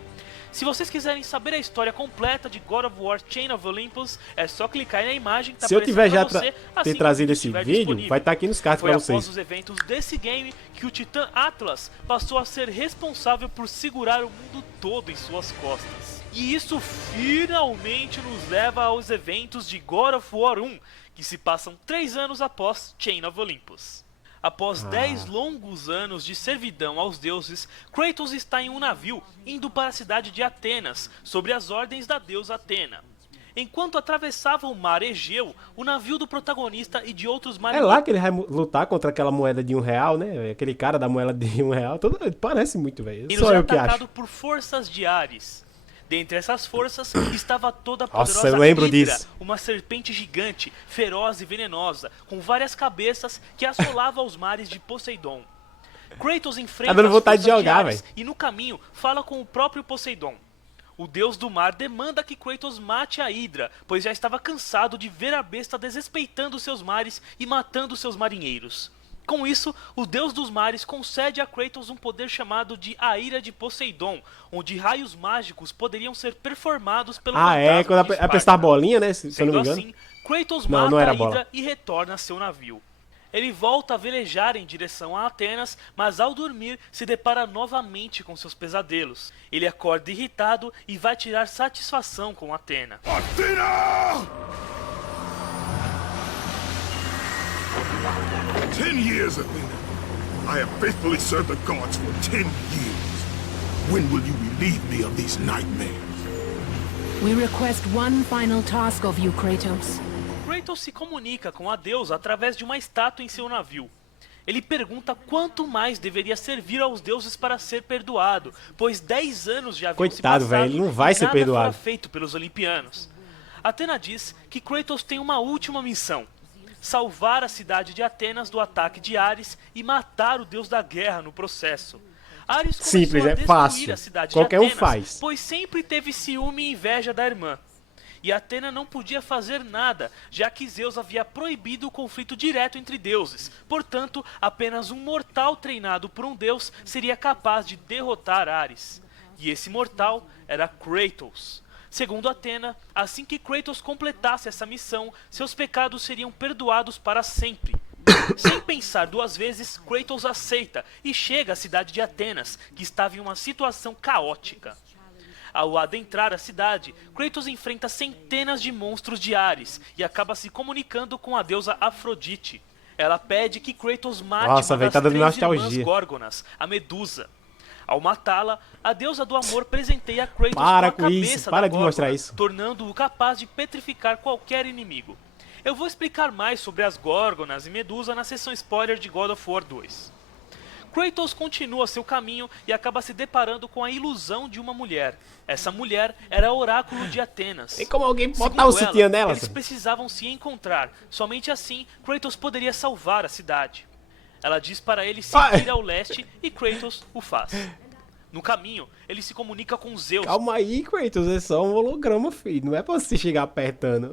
Se vocês quiserem saber a história completa de God of War Chain of Olympus, é só clicar aí na imagem que tá Se eu tiver já aparecendo pra você, assim ter que trazido o esse estiver vídeo, disponível. vai estar aqui nos cards Foi pra após vocês. os eventos desse game que o Titã Atlas passou a ser responsável por segurar o mundo todo em suas costas. E isso finalmente nos leva aos eventos de God of War 1, que se passam 3 anos após Chain of Olympus. Após 10 longos anos de servidão aos deuses, Kratos está em um navio indo para a cidade de Atenas, sobre as ordens da deusa Atena. Enquanto atravessava o mar Egeu, o navio do protagonista e de outros É marinheiros... lá que ele vai lutar contra aquela moeda de R$1, né? Aquele cara da moeda de R$1. Tudo parece muito, velho. Só eu que atacado acho. por forças de Ares. Dentre essas forças estava toda a Nossa, poderosa eu lembro Hidra, disso. uma serpente gigante, feroz e venenosa, com várias cabeças que assolava os mares de Poseidon. Kratos enfrenta Tá dando as vontade de forças jogar, Ares velho. e no caminho fala com o próprio Poseidon. O deus do mar demanda que Kratos mate a Hidra, pois já estava cansado de ver a besta desrespeitando seus mares e matando seus marinheiros. Com isso, o deus dos mares concede a Kratos um poder chamado de A Ira de Poseidon, onde raios mágicos poderiam ser performados pelo fantasma Quando de apertar a Esparta. bolinha, né? Se eu não Sendo me engano. assim, Kratos Não, mata não era a bola. Hidra e retorna a seu navio. Ele volta a velejar em direção a Atenas, mas ao dormir se depara novamente com seus pesadelos. Ele acorda irritado e vai tirar satisfação com Atena. Athena! 10 years, Athena. I have faithfully served the gods for 10 years. When will you relieve me of these nightmares? We request one final task of you, Kratos. Kratos se comunica com a deusa através de uma estátua em seu navio. Ele pergunta quanto mais deveria servir aos deuses para ser perdoado, pois 10 anos já haviam se Coitado, passado velho, ele não vai e ser nada perdoado. fora feito pelos olimpianos. Atena diz que Kratos tem uma última missão: salvar a cidade de Atenas do ataque de Ares e matar o deus da guerra no processo. Ares começou Simples, a é destruir fácil. a cidade Qualquer de um Atenas, faz. pois sempre teve ciúme e inveja da irmã. E Atena não podia fazer nada, já que Zeus havia proibido o conflito direto entre deuses. Portanto, apenas um mortal treinado por um deus seria capaz de derrotar Ares. E esse mortal era Kratos. Segundo Atena, assim que Kratos completasse essa missão, seus pecados seriam perdoados para sempre. Sem pensar duas vezes, Kratos aceita e chega à cidade de Atenas, que estava em uma situação caótica. Ao adentrar a cidade, Kratos enfrenta centenas de monstros de Ares e acaba se comunicando com a deusa Afrodite. Ela pede que Kratos mate Nossa, uma véi, das tá dando 3 irmãs nostalgia. Górgonas, a Medusa. Ao matá-la, a deusa do amor presenteia Kratos Para com a com cabeça isso, da para de Górgona, mostrar isso. tornando-o capaz de petrificar qualquer inimigo. Eu vou explicar mais sobre as Górgonas e Medusa na sessão spoiler de God of War 2. Kratos continua seu caminho e acaba se deparando com a ilusão de uma mulher. Essa mulher era o Oráculo de Atenas. Tem como alguém botar Segundo o sutiã ela, nela? eles precisavam se encontrar. Somente assim, Kratos poderia salvar a cidade. Ela diz para ele seguir ao leste e Kratos o faz. No caminho, ele se comunica com Zeus. Calma aí, Kratos, é só um holograma, filho. Não é pra você chegar apertando.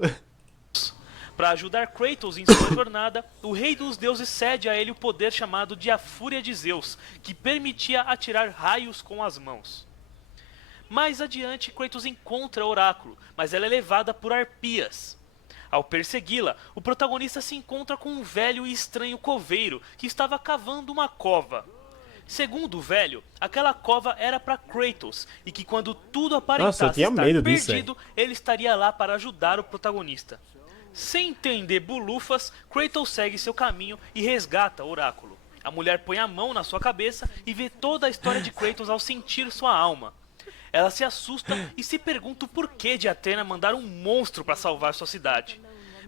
Para ajudar Kratos em sua jornada, o rei dos deuses cede a ele o poder chamado de a Fúria de Zeus, que permitia atirar raios com as mãos. Mais adiante, Kratos encontra o Oráculo, mas ela é levada por arpias. Ao persegui-la, o protagonista se encontra com um velho e estranho coveiro que estava cavando uma cova. Segundo o velho, aquela cova era para Kratos e que quando tudo aparentasse Nossa, eu tinha estar medo disso, perdido, ele estaria lá para ajudar o protagonista. Sem entender bulufas, Kratos segue seu caminho e resgata o Oráculo. A mulher põe a mão na sua cabeça e vê toda a história de Kratos ao sentir sua alma. Ela se assusta e se pergunta o porquê de Atena mandar um monstro para salvar sua cidade.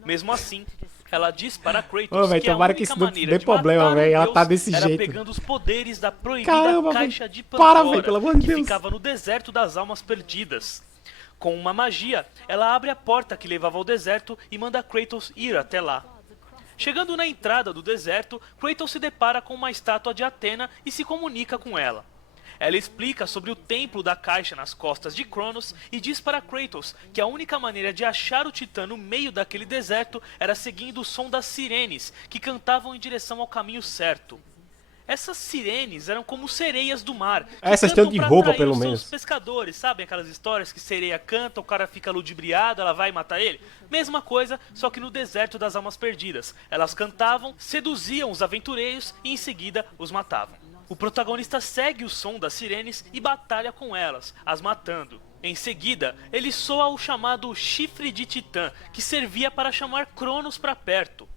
Mesmo assim, ela diz para Kratos Ô, véi, que a tomara única que isso não maneira dê de problema, matar um véi, ela deus tá desse era jeito. pegando os poderes da proibida Caramba, caixa véi. de Para, Pandora, véi, pelo amor de que Deus. ficava no deserto das almas perdidas. Com uma magia, ela abre a porta que levava ao deserto e manda Kratos ir até lá. Chegando na entrada do deserto, Kratos se depara com uma estátua de Atena e se comunica com ela. Ela explica sobre o templo da caixa nas costas de Cronos e diz para Kratos que a única maneira de achar o Titã no meio daquele deserto era seguindo o som das sirenes, que cantavam em direção ao caminho certo. Essas sirenes eram como sereias do mar. Que Essas cantam têm de pra roupa, atrair pelo os seus menos. pescadores, sabem aquelas histórias que sereia canta, o cara fica ludibriado, ela vai matar ele? Mesma coisa, só que no deserto das almas perdidas. Elas cantavam, seduziam os aventureiros e em seguida os matavam. O protagonista segue o som das sirenes e batalha com elas, as matando. Em seguida, ele soa o chamado Chifre de Titã, que servia para chamar Cronos para perto.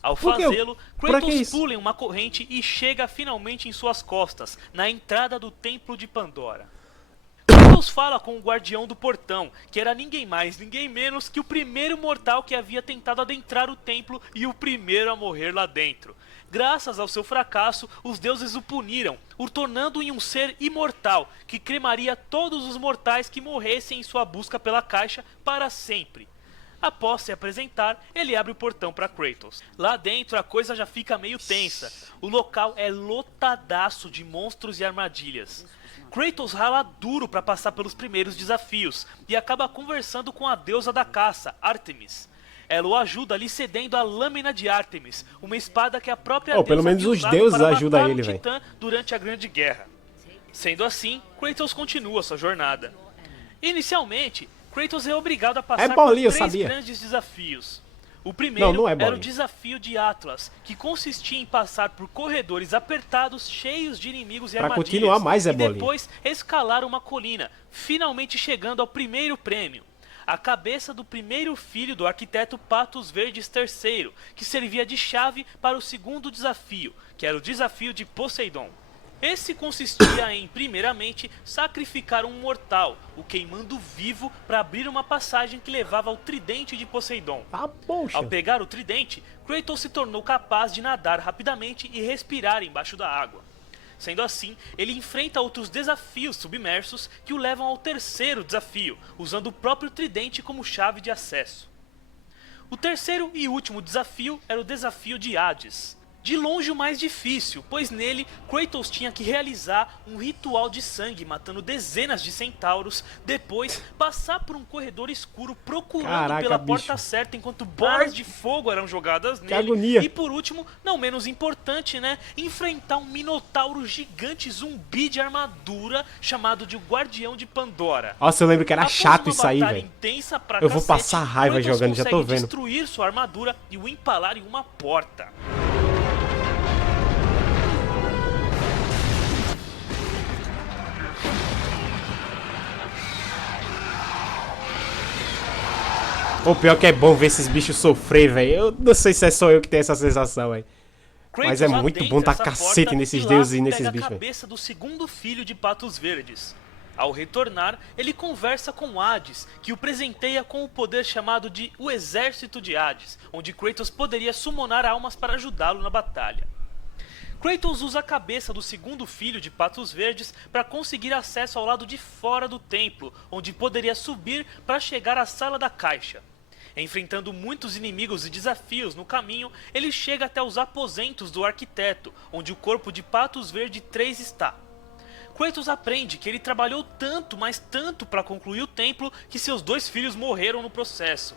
Ao fazê-lo, Kratos pula em uma corrente e chega finalmente em suas costas, na entrada do Templo de Pandora. Kratos fala com o guardião do portão, que era ninguém mais, ninguém menos que o primeiro mortal que havia tentado adentrar o templo e o primeiro a morrer lá dentro. Graças ao seu fracasso, os deuses o puniram, o tornando em um ser imortal, que cremaria todos os mortais que morressem em sua busca pela caixa para sempre. Após se apresentar, ele abre o portão para Kratos. Lá dentro a coisa já fica meio tensa. O local é lotadaço de monstros e armadilhas. Kratos rala duro para passar pelos primeiros desafios e acaba conversando com a deusa da caça, Ártemis. Ela o ajuda lhe cedendo a lâmina de Ártemis, uma espada que a própria deusa pelo menos havia os usado deuses para ajudam matar ele, o velho. Titã durante a Grande Guerra. Sendo assim, Kratos continua sua jornada. Inicialmente, Kratos é obrigado a passar por bolinha, eu 3 sabia. grandes desafios. O primeiro Não é era o bolinha. desafio de Atlas, que consistia em passar por corredores apertados cheios de inimigos e Pra armadilhas, continuar mais é e bolinha. depois escalar uma colina, finalmente chegando ao primeiro prêmio, a cabeça do primeiro filho do arquiteto Patos Verdes III, que servia de chave para o segundo desafio, que era o desafio de Poseidon. Esse consistia em, primeiramente, sacrificar um mortal, o queimando vivo para abrir uma passagem que levava ao tridente de Poseidon. Ah, poxa. Ao pegar o tridente, Kratos se tornou capaz de nadar rapidamente e respirar embaixo da água. Sendo assim, ele enfrenta outros desafios submersos que o levam ao terceiro desafio, usando o próprio tridente como chave de acesso. O terceiro e último desafio era o desafio de Hades. De longe o mais difícil, pois nele Kratos tinha que realizar um ritual de sangue matando dezenas de centauros, depois passar por um corredor escuro procurando Caraca, pela bicho. porta certa enquanto bolas de fogo eram jogadas nele. agonia. E por último, não menos importante, né, enfrentar um minotauro gigante zumbi de armadura chamado de Guardião de Pandora. Nossa, eu lembro que era Após chato uma isso aí, batalha velho. intensa pra Eu vou cacete, passar raiva Kratos jogando, já tô consegue vendo. destruir sua armadura e o empalar em uma porta. O pior que é bom ver esses bichos sofrer, velho. Eu não sei se é só eu que tenho essa sensação, velho. Mas é muito bom dar cacete nesses deuses e nesses bichos, velho. Pega a cabeça do segundo filho de Patos Verdes. Ao retornar, ele conversa com Hades, que o presenteia com o poder chamado de O Exército de Hades, onde Kratos poderia summonar almas para ajudá-lo na batalha. Kratos usa a cabeça do segundo filho de Patos Verdes para conseguir acesso ao lado de fora do templo, onde poderia subir para chegar à Sala da Caixa. Enfrentando muitos inimigos e desafios no caminho, ele chega até os aposentos do arquiteto, onde o corpo de Patos Verde 3 está. Kratos aprende que ele trabalhou tanto, mas tanto para concluir o templo que seus 2 filhos morreram no processo.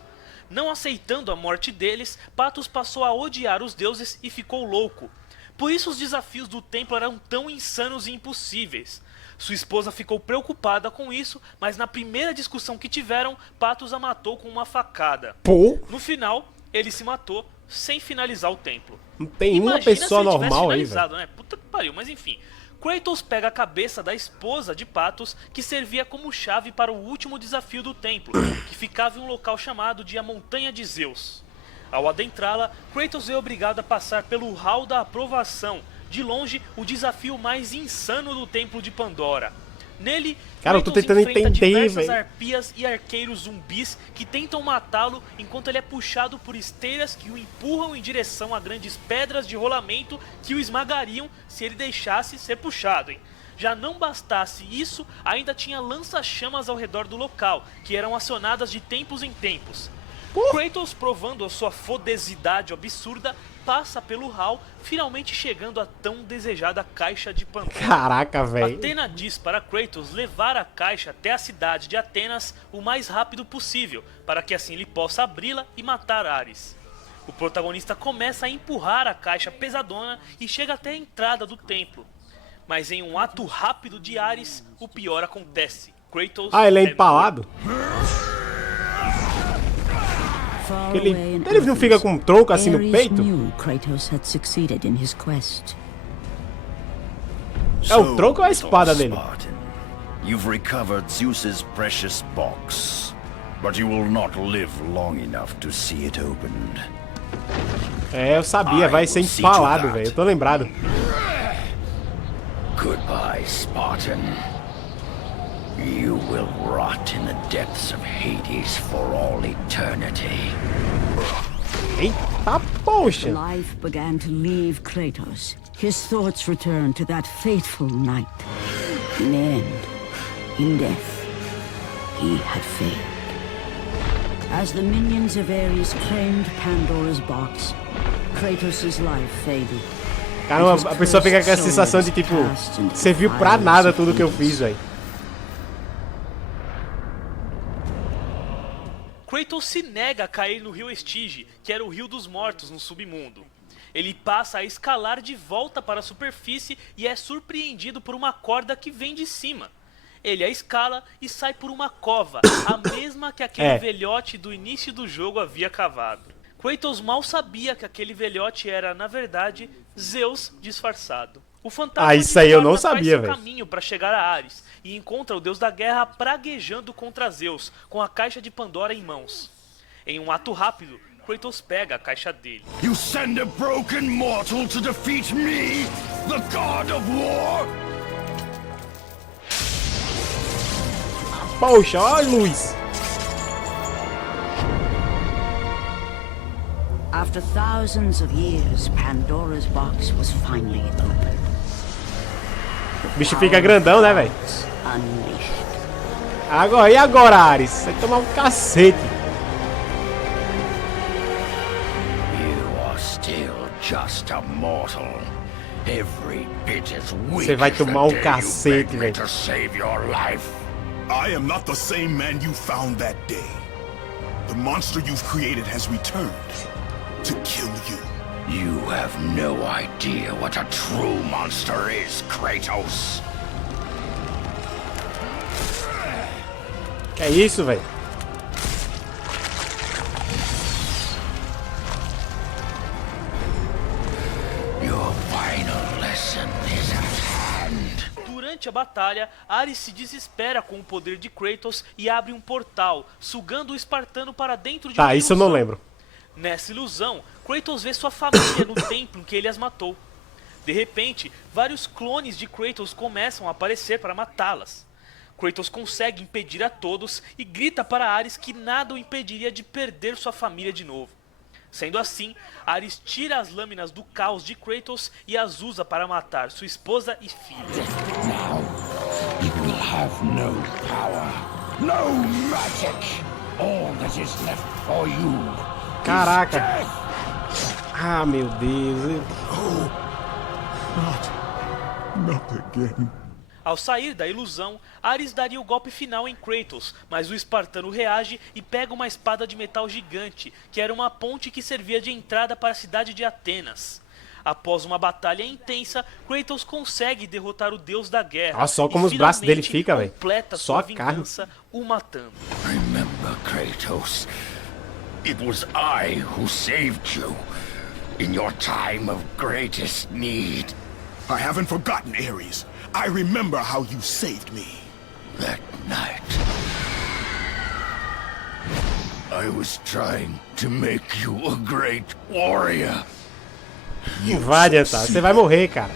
Não aceitando a morte deles, Patos passou a odiar os deuses e ficou louco. Por isso os desafios do templo eram tão insanos e impossíveis. Sua esposa ficou preocupada com isso, mas na primeira discussão que tiveram, Patos a matou com uma facada. Pô. No final, ele se matou sem finalizar o templo. Não tem uma pessoa normal aí, velho. Né? Puta que pariu, mas enfim. Kratos pega a cabeça da esposa de Patos, que servia como chave para o último desafio do templo, que ficava em um local chamado de a Montanha de Zeus. Ao adentrá-la, Kratos é obrigado a passar pelo Hall da Aprovação, de longe o desafio mais insano do Templo de Pandora. Nele, cara, eu tô Kratos tentando enfrenta entender, diversas velho. arpias e arqueiros zumbis que tentam matá-lo enquanto ele é puxado por esteiras que o empurram em direção a grandes pedras de rolamento que o esmagariam se ele deixasse ser puxado, hein? Já não bastasse isso, ainda tinha lança-chamas ao redor do local, que eram acionadas de tempos em tempos. Kratos, provando a sua fodesidade absurda, passa pelo hall, finalmente chegando à tão desejada Caixa de Pandora. Caraca, velho. Athena diz para Kratos levar a caixa até a cidade de Atenas o mais rápido possível, para que assim ele possa abri-la e matar Ares. O protagonista começa a empurrar a caixa pesadona e chega até a entrada do templo. Mas em um ato rápido de Ares, o pior acontece. Kratos ele é morto. empalado? Ele não fica com um tronco assim no peito? É o tronco ou a espada dele? You've recovered Zeus's precious box, but you will not live long enough to see it opened. É, eu sabia, vai ser empalado, velho. Eu tô lembrado. Goodbye, Spartan. You will rot in the depths of Hades for all eternity. Eita, poxa! Life began to leave Kratos. His thoughts returned to that fateful night. In the end, in death, he had failed. As the minions of Ares claimed Pandora's box, Kratos' life faded. Caramba, a pessoa fica com a sensação de tipo, serviu pra nada tudo que eu fiz, velho. Kratos se nega a cair no rio Estige, que era o rio dos mortos no submundo. Ele passa a escalar de volta para a superfície e é surpreendido por uma corda que vem de cima. Ele a escala e sai por uma cova, a mesma que aquele velhote do início do jogo havia cavado. Kratos mal sabia que aquele velhote era, na verdade, Zeus disfarçado. O fantasma isso aí eu não sabia, velho. caminho para chegar a Ares e encontra o deus da guerra praguejando contra Zeus, com a caixa de Pandora em mãos. Em um ato rápido, Kratos pega a caixa dele. You send a broken mortal to defeat me, the god of war? Poxa, olha a luz. After thousands of years, Pandora's box was finally opened. O bicho fica grandão, né, velho? Unleashed. Agora, e agora, Ares? Vai tomar um cacete. You are still just a mortal. Every bit as weak Você vai as the tomar um day you cacete, begged me velho. to save your life. I am not the same man you found that day. The monster you've created has returned to kill you. You have no idea what a true monster is, Kratos. Que é isso, velho? Your final lesson is at hand. Durante a batalha, Ares se desespera com o poder de Kratos e abre um portal, sugando o espartano para dentro de uma Tá, isso eu não lembro. Nessa ilusão, Kratos vê sua família no templo em que ele as matou. De repente, vários clones de Kratos começam a aparecer para matá-las. Kratos consegue impedir a todos e grita para Ares que nada o impediria de perder sua família de novo. Sendo assim, Ares tira as lâminas do caos de Kratos e as usa para matar sua esposa e filho. Now, you will have no power, no magic. All that is left for you. Caraca. Ah, meu Deus. Not again. Ao sair da ilusão, Ares daria o golpe final em Kratos, mas o espartano reage e pega uma espada de metal gigante, que era uma ponte que servia de entrada para a cidade de Atenas. Após uma batalha intensa, Kratos consegue derrotar o deus da guerra. Olha só como os braços dele ficam, velho. Completa Só sua a carne. vingança, o matando. Remember, Kratos. It was I who saved you in your time of greatest need. I haven't forgotten, Ares. I remember how you saved me. That night, I was trying to make you a great warrior. Não vai adiantar, você vai morrer, cara.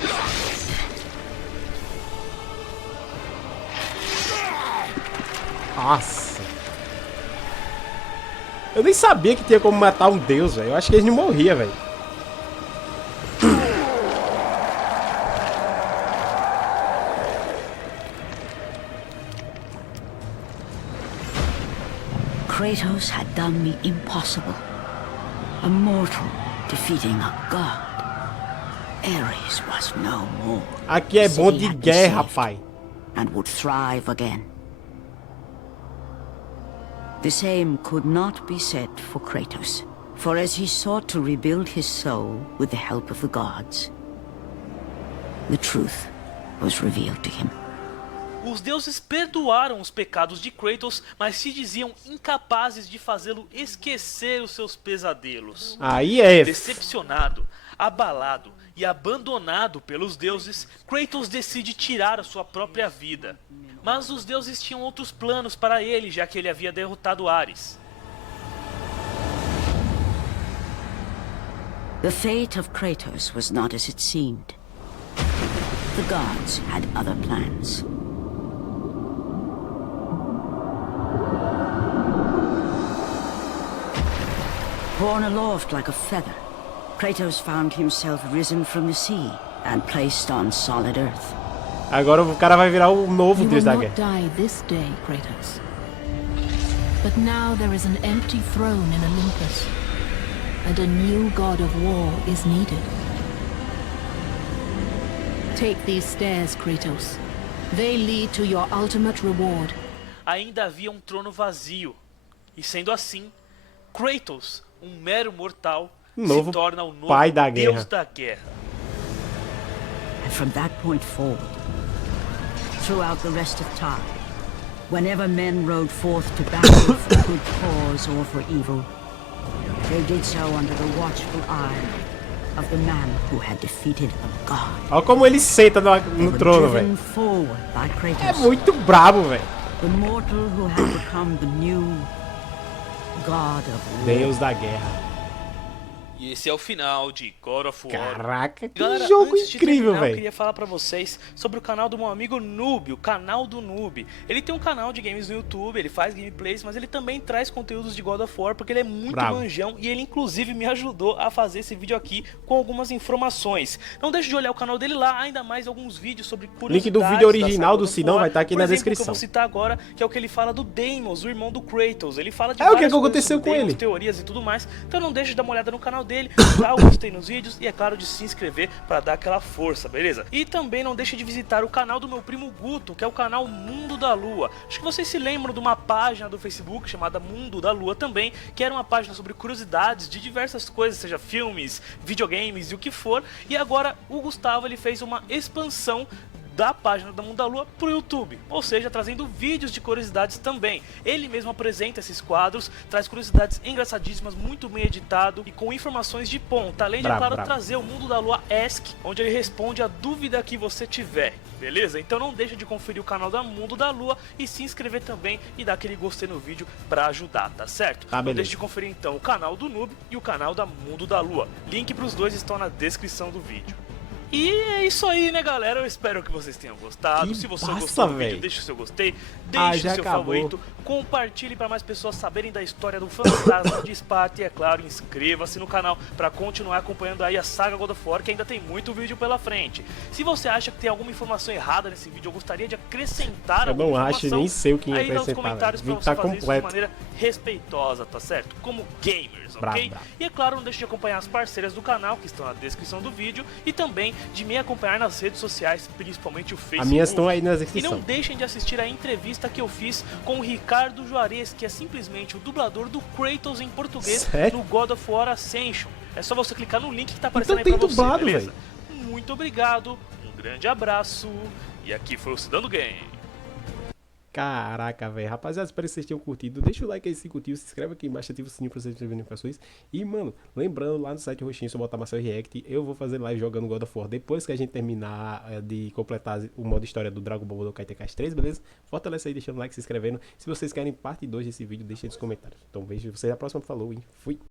Nossa. Eu nem sabia que tinha como matar um deus, velho. Eu acho que ele não morria, velho. Kratos had done the impossible. A mortal defeating a god. Ares was no more. Aqui é bom de guerra, pai. And would thrive again. The same could not be said for Kratos, for as he sought to rebuild his soul with the help of the gods, the truth was revealed to him. Os deuses perdoaram os pecados de Kratos, mas se diziam incapazes de fazê-lo esquecer os seus pesadelos. Aí é. Decepcionado, abalado e abandonado pelos deuses, Kratos decide tirar a sua própria vida. Mas os deuses tinham outros planos para ele, já que ele havia derrotado Ares. The fate of Kratos was not as it seemed. The gods had other plans. Borne aloft like a feather, Kratos found himself risen from the sea and placed on solid earth. Agora o cara vai virar o novo You deus will da not guerra. die this day, Kratos. But now there is an empty throne in Olympus, and a new god of war is needed. Take these stairs, Kratos. They lead to your ultimate reward. Ainda havia um trono vazio, e sendo assim, Kratos, um mero mortal, Novo se torna o novo pai da deus guerra. da guerra. And from that point forward, throughout the rest of time, whenever men rode forth to battle for good cause or for evil, they did so under the watchful eye of the man who had defeated a god. Olha como ele senta no They were trono, driven velho. forward by Kratos, É muito brabo, velho. the mortal who had become the new god of war. Deus da guerra. E esse é o final de God of War. Caraca, que Galera, jogo antes de incrível, terminar, eu velho. queria falar pra vocês sobre o canal do meu amigo Noob, o canal do Noob. Ele tem um canal de games no YouTube, ele faz gameplays, mas ele também traz conteúdos de God of War, porque ele é muito Bravo. manjão e ele inclusive me ajudou a fazer esse vídeo aqui com algumas informações. Não deixe de olhar o canal dele lá, ainda mais alguns vídeos sobre curiosidades. Link do vídeo original da saga do God of Sidão War. vai estar aqui Por na exemplo, descrição. que eu vou citar agora, que é o que ele fala do Deimos, o irmão do Kratos. Ele fala de É o que várias coisas aconteceu sobre com Deimos, ele. teorias e tudo mais. Então não deixe de dar uma olhada no canal dele, dá o gostei nos vídeos e é claro de se inscrever para dar aquela força, beleza? E também não deixe de visitar o canal do meu primo Guto, que é o canal Mundo da Lua. Acho que vocês se lembram de uma página do Facebook chamada Mundo da Lua também, que era uma página sobre curiosidades de diversas coisas, seja filmes, videogames e o que for. E agora o Gustavo ele fez uma expansão da página da Mundo da Lua pro YouTube, ou seja, trazendo vídeos de curiosidades também. Ele mesmo apresenta esses quadros, traz curiosidades engraçadíssimas, muito bem editado e com informações de ponta, além de, claro, trazer o Mundo da Lua Ask, onde ele responde a dúvida que você tiver, beleza? Então não deixa de conferir o canal da Mundo da Lua e se inscrever também e dar aquele gostei no vídeo pra ajudar, tá certo? Não deixe de conferir então o canal do Noob e o canal da Mundo da Lua. Link pros dois estão na descrição do vídeo. E é isso aí, né, galera? Eu espero que vocês tenham gostado. Se você gostou do vídeo, deixe o seu gostei, deixe o seu favorito, compartilhe para mais pessoas saberem da história do Fantasma de Esparta e, é claro, inscreva-se no canal para continuar acompanhando aí a saga God of War, que ainda tem muito vídeo pela frente. Se você acha que tem alguma informação errada nesse vídeo, eu gostaria de acrescentar alguma informação, nem sei o que ia aí nos comentários para você fazer isso de maneira respeitosa, tá certo? Como gamers, ok? E é claro, não deixe de acompanhar as parceiras do canal, que estão na descrição do vídeo, e também de me acompanhar nas redes sociais, principalmente o Facebook. As minhas estão aí na descrição. E não deixem de assistir a entrevista que eu fiz com o Ricardo Juarez, que é simplesmente o dublador do Kratos em português no God of War Ascension. É só você clicar no link que tá aparecendo aí pra você, dublado, beleza? Muito obrigado, um grande abraço, e aqui foi o Cidadão Game. Caraca, velho. Rapaziada, espero que vocês tenham curtido. Deixa o like aí se curtiu, se inscreve aqui embaixo, ativa o sininho pra vocês receberem notificações. E, mano, lembrando, lá no site roxinho, se eu botar Marcel React, eu vou fazer live jogando God of War depois que a gente terminar de completar o modo história do Dragon Ball Budokai Tenkaichi 3, beleza? Fortalece aí, deixando o like, se inscrevendo. Se vocês querem parte 2 desse vídeo, deixa aí nos comentários. Então, vejo vocês na próxima. Falou e fui!